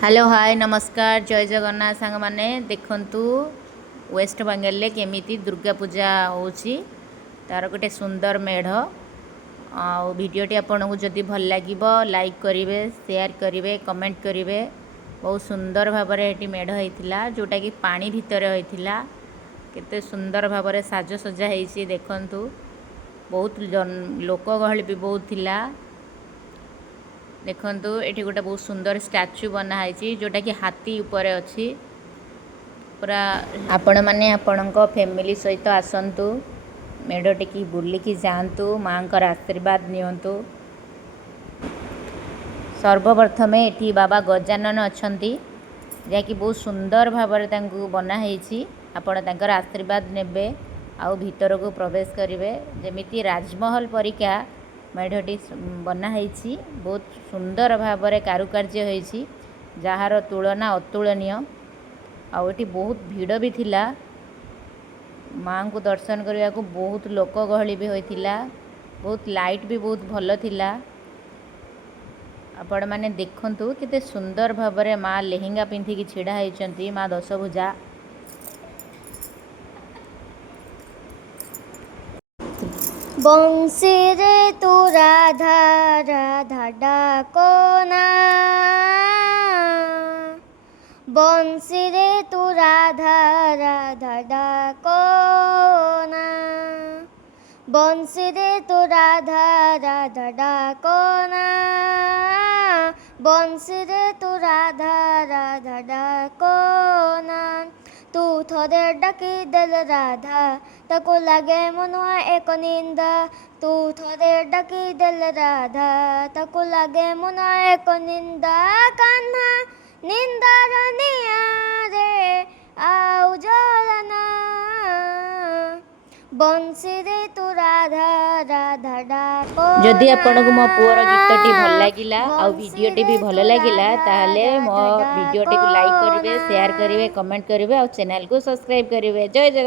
Hello hi नमस्कार जय जगन्नाथ सांग माने देखंतु वेस्ट बेंगल ले केमिति दुर्गा पूजा होची तार गोटे सुंदर मेढ़ आ वीडियोटी आपको जदि भल लागिबो लाइक करिवे शेयर करिवे कमेंट करिवे। बहुत सुंदर भाबरे एटी मेढ़ हेतिला जोटा कि पानी भितर हेतिला केते सुंदर भाबरे साज सज्जा हेछि देखंतु बहुत लोक गहली भी बहुत थिला। देखंतु एठी गोटे बहुत सुंदर स्टैच्यू बना है जोटा कि हाथी ऊपर अच्छी पूरा आपण माने आपणक फैमिली सहित आसंतु मेढ़ टिकी बुलिकी जातु माँ का आशीर्वाद नियंतु। सर्वप्रथमे एठी बाबा गजानन अछंती जहाँकि बहुत सुंदर भाव बनाई आपण तांकर आशीर्वाद नेबे आउ भीतर को प्रवेश करेंगे जमीती राजमहल परिका मेढ़टी बनाई बहुत सुंदर भाव कारुकार्य होती जार तुलना अतुलनीय। आउटी बहुत भीड़ भी थिला माँ को दर्शन करने को बहुत लोक गहली भी होइथिला बहुत लाइट भी बहुत भल थिला। आपण माने देखंतु केते सुंदर भाव माँ लेहेंगा पिंधिकी छिड़ा होइचंती माँ दशभुजा। बंसी रे तू राधा राधा डाको ना बंसी रे तू राधा राधा डाको ना बंसी रे तू राधा राधा डाको ना बंसी रे तू राधा राधा डाको ना तू थोड़े डकी दिल राधा तको लगे मनुआ एक निंदा तू थोड़े डकी दिल राधा तको लगे मनुआ एक निंदा कान्हा निंदा रनिया रे आउ जोलना बंसी रे तू राधा राधा डाको। जदि आपको मो पुअर गीतटी भल लागिला आ वीडियोटी भी भल लागिला ताहले मो वीडियोटी को लाइक करिवे शेयर करिवे कमेंट करिवे और चैनल को सब्सक्राइब करिवे। जय जगन्नाथ।